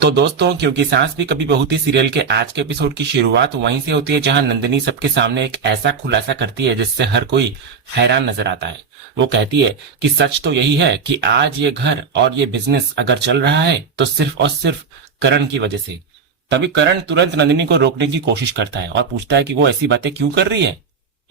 तो दोस्तों, क्योंकि सास भी कभी बहू थी सीरियल के आज के एपिसोड की शुरुआत वहीं से होती है जहां नंदिनी सबके सामने एक ऐसा खुलासा करती है जिससे हर कोई हैरान नजर आता है। वो कहती है कि सच तो यही है कि आज ये घर और ये बिजनेस अगर चल रहा है तो सिर्फ और सिर्फ करण की वजह से। तभी करण तुरंत नंदिनी को रोकने की कोशिश करता है और पूछता है कि वो ऐसी बातें क्यों कर रही है।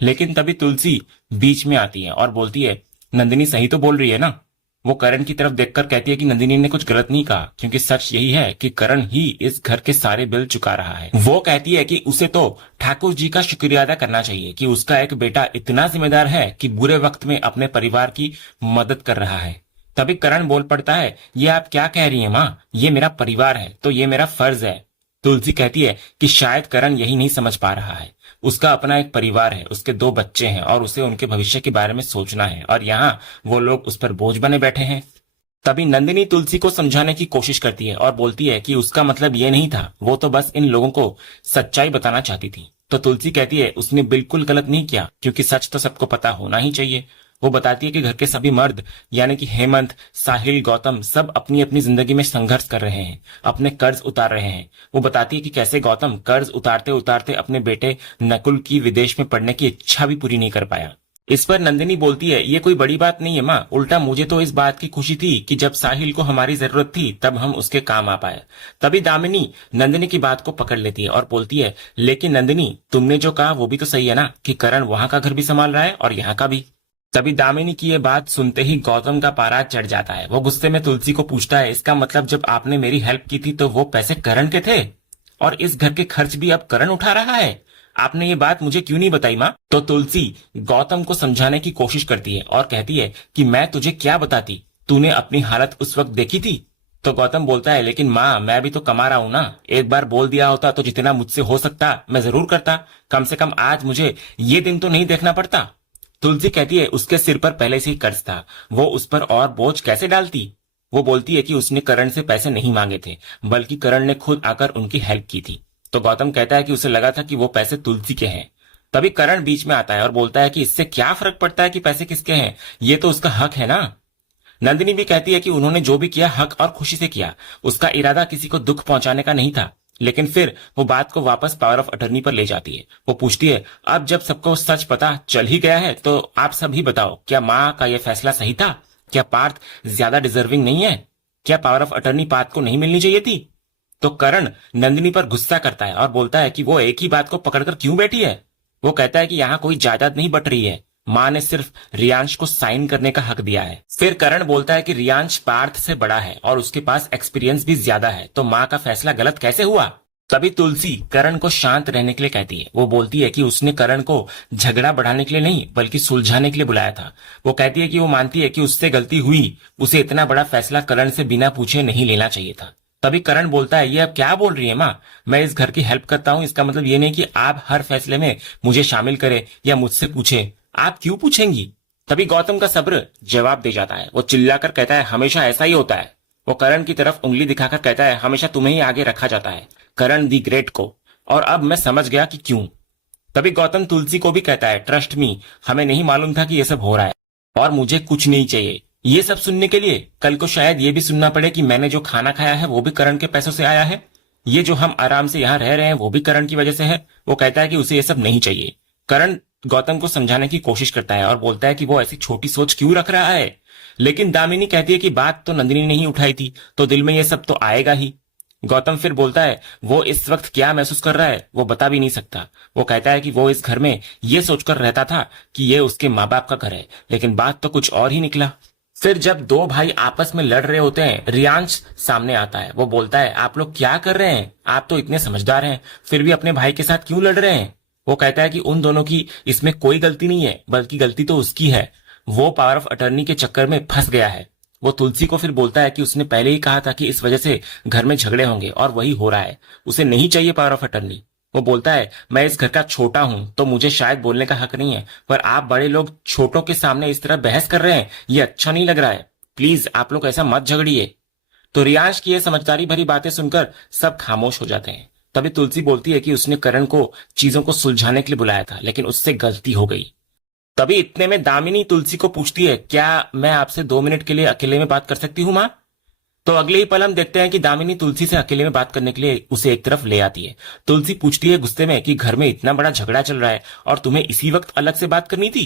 लेकिन तभी तुलसी बीच में आती है और बोलती है, नंदिनी सही तो बोल रही है ना। वो करण की तरफ देखकर कहती है कि नंदिनी ने कुछ गलत नहीं कहा, क्योंकि सच यही है कि करण ही इस घर के सारे बिल चुका रहा है। वो कहती है कि उसे तो ठाकुर जी का शुक्रिया अदा करना चाहिए कि उसका एक बेटा इतना जिम्मेदार है कि बुरे वक्त में अपने परिवार की मदद कर रहा है। तभी करण बोल पड़ता है, ये आप क्या कह रही हैं माँ, ये मेरा परिवार है तो ये मेरा फर्ज है। तुलसी कहती है कि शायद करण यही नहीं समझ पा रहा है। उसका अपना एक परिवार है, उसके दो बच्चे हैं और उसे उनके भविष्य के बारे में सोचना है, और यहाँ वो लोग उस पर बोझ बने बैठे हैं। तभी नंदिनी तुलसी को समझाने की कोशिश करती है और बोलती है कि उसका मतलब ये नहीं था, वो तो बस इन लोगों को सच्चाई बताना चाहती थी। तो तुलसी कहती है उसने बिल्कुल गलत नहीं किया, क्योंकि सच तो सबको पता होना ही चाहिए। वो बताती है कि घर के सभी मर्द यानी कि हेमंत, साहिल, गौतम सब अपनी अपनी जिंदगी में संघर्ष कर रहे हैं, अपने कर्ज उतार रहे हैं। वो बताती है कि कैसे गौतम कर्ज उतारते उतारते अपने बेटे नकुल की विदेश में पढ़ने की इच्छा भी पूरी नहीं कर पाया। इस पर नंदिनी बोलती है, ये कोई बड़ी बात नहीं है माँ, उल्टा मुझे तो इस बात की खुशी थी कि जब साहिल को हमारी जरूरत थी तब हम उसके काम आ पाए। तभी दामिनी नंदिनी की बात को पकड़ लेती है और बोलती है, लेकिन नंदिनी तुमने जो कहा वो भी तो सही है ना, कि करण वहां का घर भी संभाल रहा है और यहाँ का भी। तभी दामिनी की ये बात सुनते ही गौतम का पारा चढ़ जाता है। वो गुस्से में तुलसी को पूछता है, इसका मतलब जब आपने मेरी हेल्प की थी तो वो पैसे करण के थे और इस घर के खर्च भी अब करण उठा रहा है? आपने ये बात मुझे क्यों नहीं बताई माँ? तो तुलसी गौतम को समझाने की कोशिश करती है और कहती है कि मैं तुझे क्या बताती, तूने अपनी हालत उस वक्त देखी थी। तो गौतम बोलता है, लेकिन माँ मैं भी तो कमा रहा हूं ना, एक बार बोल दिया होता तो जितना मुझसे हो सकता मैं जरूर करता, कम से कम आज मुझे ये दिन तो नहीं देखना पड़ता। तुलसी कहती है उसके सिर पर पहले से ही कर्ज था, वो उस पर और बोझ कैसे डालती। वो बोलती है कि उसने करण से पैसे नहीं मांगे थे, बल्कि करण ने खुद आकर उनकी हेल्प की थी। तो गौतम कहता है कि उसे लगा था कि वो पैसे तुलसी के हैं। तभी करण बीच में आता है और बोलता है कि इससे क्या फर्क पड़ता है कि पैसे किसके हैं, ये तो उसका हक है ना। नंदिनी भी कहती है कि उन्होंने जो भी किया हक और खुशी से किया, उसका इरादा किसी को दुख पहुंचाने का नहीं था। लेकिन फिर वो बात को वापस पावर ऑफ अटर्नी पर ले जाती है। वो पूछती है, अब जब सबको सच पता चल ही गया है तो आप सभी बताओ, क्या माँ का यह फैसला सही था? क्या पार्थ ज्यादा डिजर्विंग नहीं है? क्या पावर ऑफ अटर्नी पार्थ को नहीं मिलनी चाहिए थी? तो करण नंदिनी पर गुस्सा करता है और बोलता है कि वो एक ही बात को पकड़कर क्यों बैठी है। वो कहता है कि यहाँ कोई जायदाद नहीं बट रही है, माँ ने सिर्फ रियांश को साइन करने का हक दिया है। फिर करण बोलता है कि रियांश पार्थ से बड़ा है और उसके पास एक्सपीरियंस भी ज्यादा है, तो माँ का फैसला गलत कैसे हुआ? तभी तुलसी करण को शांत रहने के लिए कहती है। वो बोलती है कि उसने करण को झगड़ा बढ़ाने के लिए नहीं बल्कि सुलझाने के लिए बुलाया था। वो कहती है कि वो मानती है कि उससे गलती हुई, उसे इतना बड़ा फैसला करण से बिना पूछे नहीं लेना चाहिए था। तभी करण बोलता है, ये अब क्या बोल रही है माँ, मैं इस घर की हेल्प करता हूँ, इसका मतलब ये नहीं कि आप हर फैसले में मुझे शामिल करें या मुझसे पूछे। आप क्यों पूछेंगी? तभी गौतम का सब्र जवाब दे जाता है। वो चिल्लाकर कहता है, हमेशा ऐसा ही होता है। वो करण की तरफ उंगली दिखाकर कहता है, हमेशा तुम्हें ही आगे रखा जाता है, करण दी ग्रेट को, और अब मैं समझ गया कि क्यों। तभी गौतम तुलसी को भी कहता है, ट्रस्ट मी, हमें नहीं मालूम था कि यह सब हो रहा है और मुझे कुछ नहीं चाहिए ये सब सुनने के लिए। कल को शायद ये भी सुनना पड़े कि मैंने जो खाना खाया है वो भी करण के पैसों से आया है, ये जो हम आराम से यहाँ रह रहे हैं वो भी करण की वजह से है। वो कहता है कि उसे ये सब नहीं चाहिए। करण गौतम को समझाने की कोशिश करता है और बोलता है कि वो ऐसी छोटी सोच क्यों रख रहा है। लेकिन दामिनी कहती है कि बात तो नंदिनी ने ही उठाई थी, तो दिल में ये सब तो आएगा ही। गौतम फिर बोलता है, वो इस वक्त क्या महसूस कर रहा है वो बता भी नहीं सकता। वो कहता है कि वो इस घर में ये सोचकर रहता था कि ये उसके माँ बाप का घर है, लेकिन बात तो कुछ और ही निकला। फिर जब दो भाई आपस में लड़ रहे होते हैं, रियांश सामने आता है। वो बोलता है, आप लोग क्या कर रहे हैं, आप तो इतने समझदार हैं, फिर भी अपने भाई के साथ क्यों लड़ रहे हैं? वो कहता है कि उन दोनों की इसमें कोई गलती नहीं है, बल्कि गलती तो उसकी है, वो पावर ऑफ अटर्नी के चक्कर में फंस गया है। वो तुलसी को फिर बोलता है कि उसने पहले ही कहा था कि इस वजह से घर में झगड़े होंगे और वही हो रहा है, उसे नहीं चाहिए पावर ऑफ अटर्नी। वो बोलता है, मैं इस घर का छोटा हूं तो मुझे शायद बोलने का हक नहीं है, पर आप बड़े लोग छोटों के सामने इस तरह बहस कर रहे हैं, ये अच्छा नहीं लग रहा है, प्लीज आप लोग ऐसा मत झगड़िए। तो रियांश की ये समझदारी भरी बातें सुनकर सब खामोश हो जाते हैं। तभी तुलसी बोलती है कि उसने करण को चीजों को सुलझाने के लिए बुलाया था, लेकिन उससे गलती हो गई। तभी इतने में दामिनी तुलसी को पूछती है, क्या मैं आपसे 2 मिनट के लिए अकेले में बात कर सकती हूँ माँ? तो अगले ही पल हम देखते हैं कि दामिनी तुलसी से अकेले में बात करने के लिए उसे एक तरफ ले आती है। तुलसी पूछती है गुस्से में कि घर में इतना बड़ा झगड़ा चल रहा है और तुम्हें इसी वक्त अलग से बात करनी थी।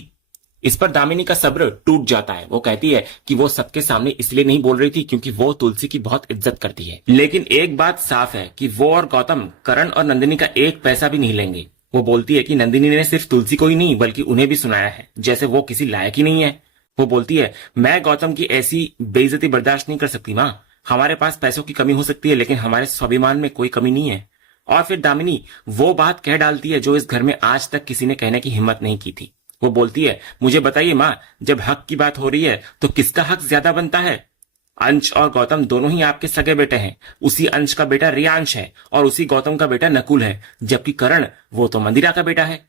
इस पर दामिनी का सब्र टूट जाता है। वो कहती है कि वो सबके सामने इसलिए नहीं बोल रही थी क्योंकि वो तुलसी की बहुत इज्जत करती है, लेकिन एक बात साफ है कि वो और गौतम करण और नंदिनी का एक पैसा भी नहीं लेंगे। वो बोलती है कि नंदिनी ने सिर्फ तुलसी को ही नहीं बल्कि उन्हें भी सुनाया है, जैसे वो किसी लायक ही नहीं है। वो बोलती है, मैं गौतम की ऐसी बेइज्जती बर्दाश्त नहीं कर सकती माँ। हमारे पास पैसों की कमी हो सकती है लेकिन हमारे स्वाभिमान में कोई कमी नहीं है। और फिर दामिनी वो बात कह डालती है जो इस घर में आज तक किसी ने कहने की हिम्मत नहीं की थी। वो बोलती है, मुझे बताइए माँ, जब हक की बात हो रही है तो किसका हक ज्यादा बनता है? अंश और गौतम दोनों ही आपके सगे बेटे हैं। उसी अंश का बेटा रियांश है और उसी गौतम का बेटा नकुल है, जबकि करण वो तो मंदिरा का बेटा है।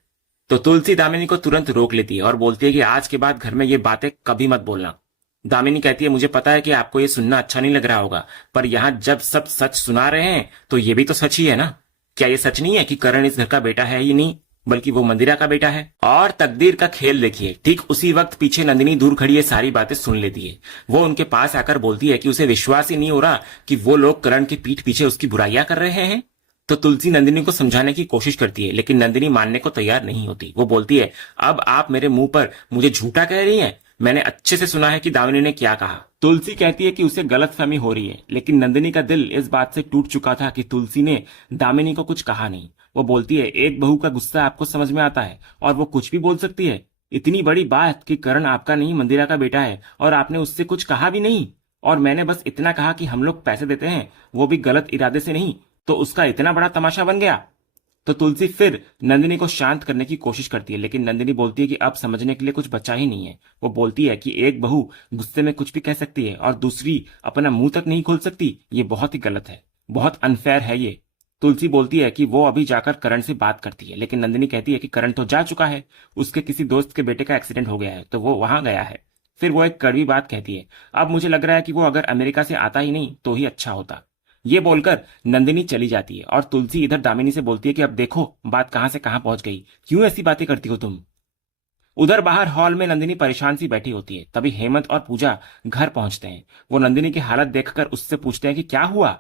तो तुलसी दामिनी को तुरंत रोक लेती है और बोलती है कि आज के बाद घर में ये बातें कभी मत बोलना। दामिनी कहती है, मुझे पता है कि आपको ये सुनना अच्छा नहीं लग रहा होगा, पर यहाँ जब सब सच सुना रहे हैं तो ये भी तो सच ही है ना। क्या ये सच नहीं है कि करण इस घर का बेटा है ही नहीं बल्कि वो मंदिरा का बेटा है? और तकदीर का खेल देखिए, ठीक उसी वक्त पीछे नंदिनी दूर खड़ी ये सारी बातें सुन लेती है। वो उनके पास आकर बोलती है कि उसे विश्वास ही नहीं हो रहा कि वो लोग करण की पीठ पीछे उसकी बुराइयां कर रहे हैं। तो तुलसी नंदिनी को समझाने की कोशिश करती है लेकिन नंदिनी मानने को तैयार नहीं होती। वो बोलती है, अब आप मेरे मुंह पर मुझे झूठा कह रही हैं। मैंने अच्छे से सुना है कि दामिनी ने क्या कहा। तुलसी कहती है कि उसे गलतफहमी हो रही है, लेकिन नंदिनी का दिल इस बात से टूट चुका था कि तुलसी ने दामिनी को कुछ कहा नहीं। वो बोलती है, एक बहू का गुस्सा आपको समझ में आता है और वो कुछ भी बोल सकती है। इतनी बड़ी बात कि करण आपका नहीं मंदिरा का बेटा है और आपने उससे कुछ कहा भी नहीं, और मैंने बस इतना कहा कि हम लोग पैसे देते हैं, वो भी गलत इरादे से नहीं, तो उसका इतना बड़ा तमाशा बन गया। तो तुलसी फिर नंदिनी को शांत करने की कोशिश करती है लेकिन नंदिनी बोलती है कि अब समझने के लिए कुछ बचा ही नहीं है। वो बोलती है कि एक बहू गुस्से में कुछ भी कह सकती है और दूसरी अपना मुंह तक नहीं खोल सकती। ये बहुत ही गलत है, बहुत अनफेयर है ये। तुलसी बोलती है कि वो अभी जाकर करण से बात करती है लेकिन नंदिनी कहती है कि करण तो जा चुका है, उसके किसी दोस्त के बेटे का एक्सीडेंट हो गया है तो वो वहां गया है। फिर वो एक कड़वी बात कहती है, अब मुझे लग रहा है कि वो अगर अमेरिका से आता ही नहीं तो ही अच्छा होता। ये बोलकर नंदिनी चली जाती है और तुलसी इधर दामिनी से बोलती है कि अब देखो बात कहां से कहां पहुंच गई, क्यों ऐसी बातें करती हो तुम। उधर बाहर हॉल में नंदिनी परेशान सी बैठी होती है। तभी हेमंत और पूजा घर पहुंचते हैं। वो नंदिनी की हालत देखकर उससे पूछते हैं कि क्या हुआ।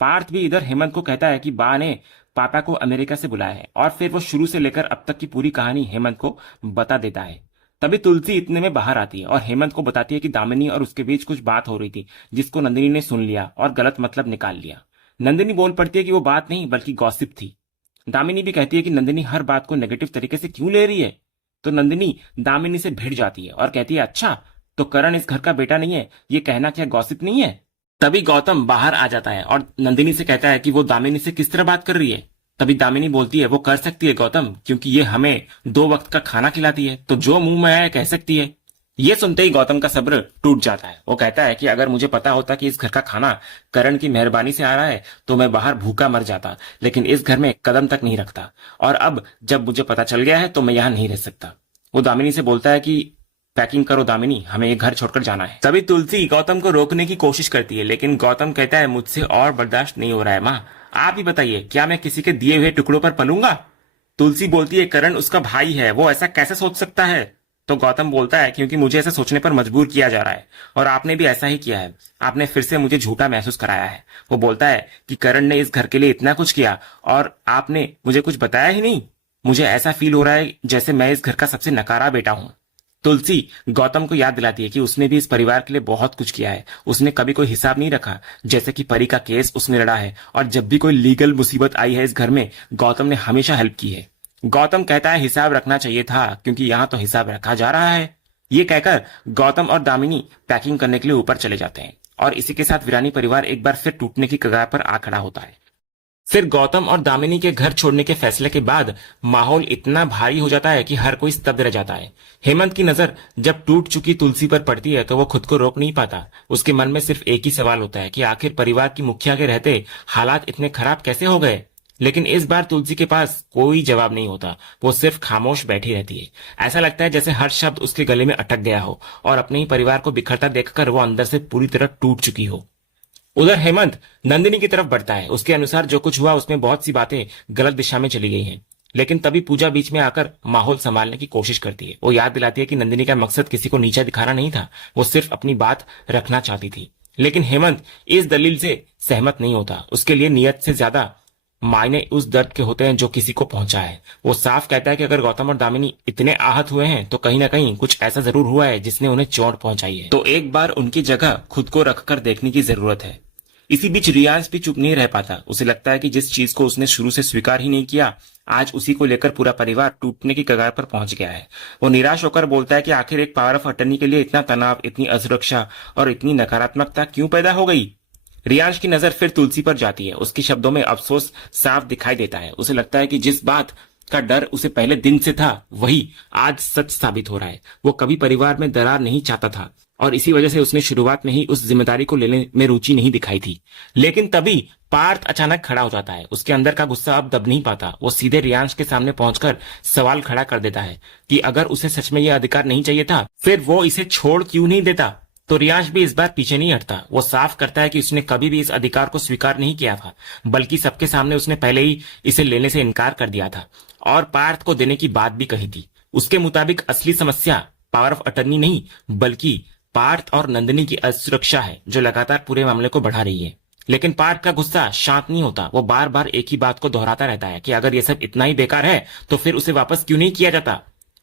पार्थ भी इधर हेमंत को कहता है कि बा ने पापा को अमेरिका से बुलाया है और फिर वो शुरू से लेकर अब तक की पूरी कहानी हेमंत को बता देता है। तभी तुलसी इतने में बाहर आती है और हेमंत को बताती है कि दामिनी और उसके बीच कुछ बात हो रही थी जिसको नंदिनी ने सुन लिया और गलत मतलब निकाल लिया। नंदिनी बोल पड़ती है कि वो बात नहीं बल्कि गॉसिप थी। दामिनी भी कहती है कि नंदिनी हर बात को नेगेटिव तरीके से क्यों ले रही है। तो नंदिनी दामिनी से भिड़ जाती है और कहती है, अच्छा तो करण इस घर का बेटा नहीं है, ये कहना क्या गॉसिप नहीं है? तभी गौतम बाहर आ जाता है और नंदिनी से कहता है कि वो दामिनी से किस तरह बात कर रही है। तभी दामिनी बोलती है, वो कर सकती है गौतम, क्योंकि ये हमें 2 वक्त का खाना खिलाती है, तो जो मुंह में आया कह सकती है। ये सुनते ही गौतम का सब्र टूट जाता है। वो कहता है कि अगर मुझे पता होता कि इस घर का खाना करण की मेहरबानी से आ रहा है तो मैं बाहर भूखा मर जाता, लेकिन इस घर में कदम तक नहीं रखता, और अब जब मुझे पता चल गया है तो मैं यहाँ नहीं रह सकता। वो दामिनी से बोलता है कि पैकिंग करो दामिनी, हमें ये घर छोड़कर जाना है। तभी तुलसी गौतम को रोकने की कोशिश करती है लेकिन गौतम कहता है, मुझसे और बर्दाश्त नहीं हो रहा है माँ, आप ही बताइए क्या मैं किसी के दिए हुए टुकड़ों पर पलूंगा। तुलसी बोलती है, करण उसका भाई है, वो ऐसा कैसे सोच सकता है। तो गौतम बोलता है, क्योंकि मुझे ऐसा सोचने पर मजबूर किया जा रहा है और आपने भी ऐसा ही किया है, आपने फिर से मुझे झूठा महसूस कराया है। वो बोलता है कि करण ने इस घर के लिए इतना कुछ किया और आपने मुझे कुछ बताया ही नहीं। मुझे ऐसा फील हो रहा है जैसे मैं इस घर का सबसे नकारा बेटा हूं। तुलसी गौतम को याद दिलाती है कि उसने भी इस परिवार के लिए बहुत कुछ किया है, उसने कभी कोई हिसाब नहीं रखा, जैसे कि परी का केस उसने लड़ा है, और जब भी कोई लीगल मुसीबत आई है इस घर में गौतम ने हमेशा हेल्प की है। गौतम कहता है, हिसाब रखना चाहिए था क्योंकि यहाँ तो हिसाब रखा जा रहा है। ये कहकर गौतम और दामिनी पैकिंग करने के लिए ऊपर चले जाते हैं और इसी के साथ वीरानी परिवार एक बार फिर टूटने की कगार पर आ खड़ा होता है। फिर गौतम और दामिनी के घर छोड़ने के फैसले के बाद माहौल इतना भारी हो जाता है कि हर कोई स्तब्ध रह जाता है। हेमंत की नजर जब टूट चुकी तुलसी पर पड़ती है तो वो खुद को रोक नहीं पाता। उसके मन में सिर्फ एक ही सवाल होता है कि आखिर परिवार की मुखिया के रहते हालात इतने खराब कैसे हो गए। लेकिन इस बार तुलसी के पास कोई जवाब नहीं होता, वो सिर्फ खामोश बैठी रहती है। ऐसा लगता है जैसे हर शब्द उसके गले में अटक गया हो और अपने ही परिवार को बिखरता देखकर वो अंदर से पूरी तरह टूट चुकी हो। उधर हेमंत नंदिनी की तरफ बढ़ता है। उसके अनुसार जो कुछ हुआ उसमें बहुत सी बातें गलत दिशा में चली गई हैं। लेकिन तभी पूजा बीच में आकर माहौल संभालने की कोशिश करती है। वो याद दिलाती है कि नंदिनी का मकसद किसी को नीचा दिखाना नहीं था, वो सिर्फ अपनी बात रखना चाहती थी। लेकिन हेमंत इस दलील से सहमत नहीं होता। उसके लिए नियत से ज्यादा मायने उस दर्द के होते हैं जो किसी को पहुंचा है। वो साफ कहता है कि अगर गौतम और दामिनी इतने आहत हुए हैं तो कहीं ना कहीं कुछ ऐसा जरूर हुआ है जिसने उन्हें चोट पहुंचाई है, तो एक बार उनकी जगह खुद को रखकर देखने की जरूरत है। इसी बीच रियाज भी चुप नहीं रह पाता। उसे लगता है कि जिस चीज को उसने शुरू से स्वीकार ही नहीं किया, आज उसी को लेकर पूरा परिवार टूटने की कगार पर पहुंच गया है। वो निराश होकर बोलता है कि आखिर एक पावर ऑफ अटर्नी के लिए इतना तनाव, इतनी असुरक्षा और इतनी नकारात्मकता क्यों पैदा हो गई। रियांश की नजर फिर तुलसी पर जाती है। उसके शब्दों में अफसोस साफ दिखाई देता है। उसे लगता है कि जिस बात का डर उसे पहले दिन से था वही आज सच साबित हो रहा है। वो कभी परिवार में दरार नहीं चाहता था और इसी वजह से उसने शुरुआत में ही उस जिम्मेदारी को लेने में रुचि नहीं दिखाई थी। लेकिन तभी पार्थ अचानक खड़ा हो जाता है। उसके अंदर का गुस्सा अब दब नहीं पाता। वो सीधे रियांश के सामने पहुंचकर सवाल खड़ा कर देता है कि अगर उसे सच में यह अधिकार नहीं चाहिए था, फिर वो इसे छोड़ क्यों नहीं देता। तो रियांश भी इस बार पीछे नहीं हटता। वो साफ करता है कि उसने कभी भी इस अधिकार को स्वीकार नहीं किया था, बल्कि सबके सामने उसने पहले ही इसे लेने से इनकार कर दिया था और पार्थ को देने की बात भी कही थी। उसके मुताबिक असली समस्या पावर ऑफ अटर्नी नहीं, बल्कि पार्थ और नंदिनी की असुरक्षा है जो लगातार पूरे मामले को बढ़ा रही है। लेकिन पार्थ का गुस्सा शांत नहीं होता। वो बार बार एक ही बात को दोहराता रहता है कि अगर ये सब इतना ही बेकार है तो फिर उसे वापस क्यों नहीं किया जाता।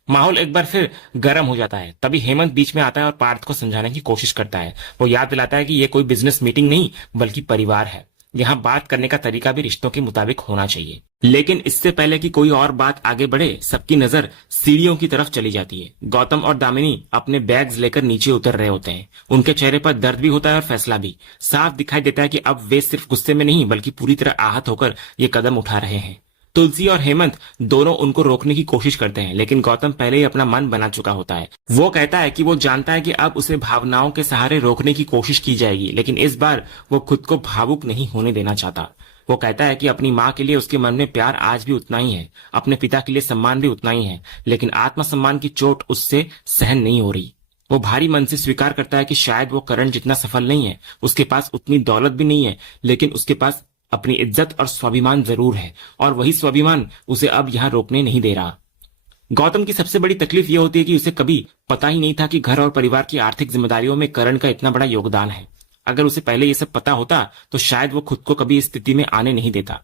माहौल एक बार फिर गर्म हो जाता है। तभी हेमंत बीच में आता है और पार्थ को समझाने की कोशिश करता है। वो याद दिलाता है कि ये कोई बिजनेस मीटिंग नहीं बल्कि परिवार है। यहाँ बात करने का तरीका भी रिश्तों के मुताबिक होना चाहिए। लेकिन इससे पहले कि कोई और बात आगे बढ़े, सबकी नजर सीढ़ियों की तरफ चली जाती है। गौतम और दामिनी अपने बैग्स लेकर नीचे उतर रहे होते हैं। उनके चेहरे पर दर्द भी होता है और फैसला भी। साफ दिखाई देता है कि अब वे सिर्फ गुस्से में नहीं बल्कि पूरी तरह आहत होकर ये कदम उठा रहे हैं। तुलसी और हेमंत दोनों उनको रोकने की कोशिश करते हैं, लेकिन गौतम पहले ही अपना मन बना चुका होता है। वो कहता है कि वो जानता है कि अब उसे भावनाओं के सहारे रोकने की कोशिश की जाएगी, लेकिन इस बार वो खुद को भावुक नहीं होने देना चाहता। वो कहता है कि अपनी माँ के लिए उसके मन में प्यार आज भी उतना ही है, अपने पिता के लिए सम्मान भी उतना ही है, लेकिन आत्मसम्मान की चोट उससे सहन नहीं हो रही। वो भारी मन से स्वीकार करता है कि शायद वो करण जितना सफल नहीं है, उसके पास उतनी दौलत भी नहीं है, लेकिन उसके पास अपनी इज्जत और स्वाभिमान जरूर है, और वही स्वाभिमान उसे अब यहाँ रोकने नहीं दे रहा। गौतम की सबसे बड़ी तकलीफ यह होती है कि उसे कभी पता ही नहीं था कि घर और परिवार की आर्थिक जिम्मेदारियों में करण का इतना बड़ा योगदान है। अगर उसे पहले ये सब पता होता तो शायद वो खुद को कभी इस स्थिति में आने नहीं देता।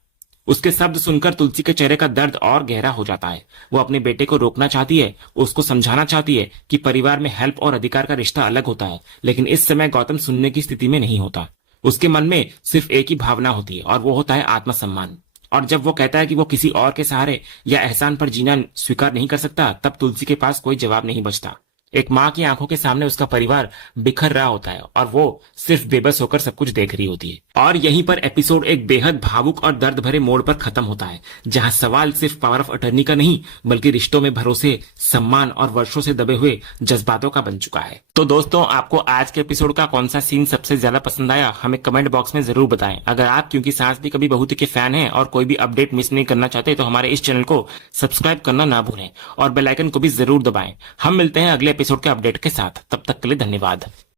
उसके शब्द सुनकर तुलसी के चेहरे का दर्द और गहरा हो जाता है। वो अपने बेटे को रोकना चाहती है, उसको समझाना चाहती है कि परिवार में हेल्प और अधिकार का रिश्ता अलग होता है, लेकिन इस समय गौतम सुनने की स्थिति में नहीं होता। उसके मन में सिर्फ एक ही भावना होती है और वो होता है आत्मसम्मान। और जब वो कहता है कि वो किसी और के सहारे या एहसान पर जीना स्वीकार नहीं कर सकता, तब तुलसी के पास कोई जवाब नहीं बचता। एक माँ की आंखों के सामने उसका परिवार बिखर रहा होता है और वो सिर्फ बेबस होकर सब कुछ देख रही होती है। और यहीं पर एपिसोड एक बेहद भावुक और दर्द भरे मोड़ पर खत्म होता है, जहां सवाल सिर्फ पावर ऑफ अटर्नी का नहीं बल्कि रिश्तों में भरोसे, सम्मान और वर्षों से दबे हुए जज्बातों का बन चुका है। तो दोस्तों, आपको आज के एपिसोड का कौन सा सीन सबसे ज्यादा पसंद आया, हमें कमेंट बॉक्स में जरूर बताएं। अगर आप क्योंकि सास भी कभी बहू थी के फैन हैं और कोई भी अपडेट मिस नहीं करना चाहते तो हमारे इस चैनल को सब्सक्राइब करना ना भूलें और बेल आइकन को भी जरूर दबाएं। हम मिलते हैं अगले एपिसोड के अपडेट के साथ। तब तक के लिए धन्यवाद।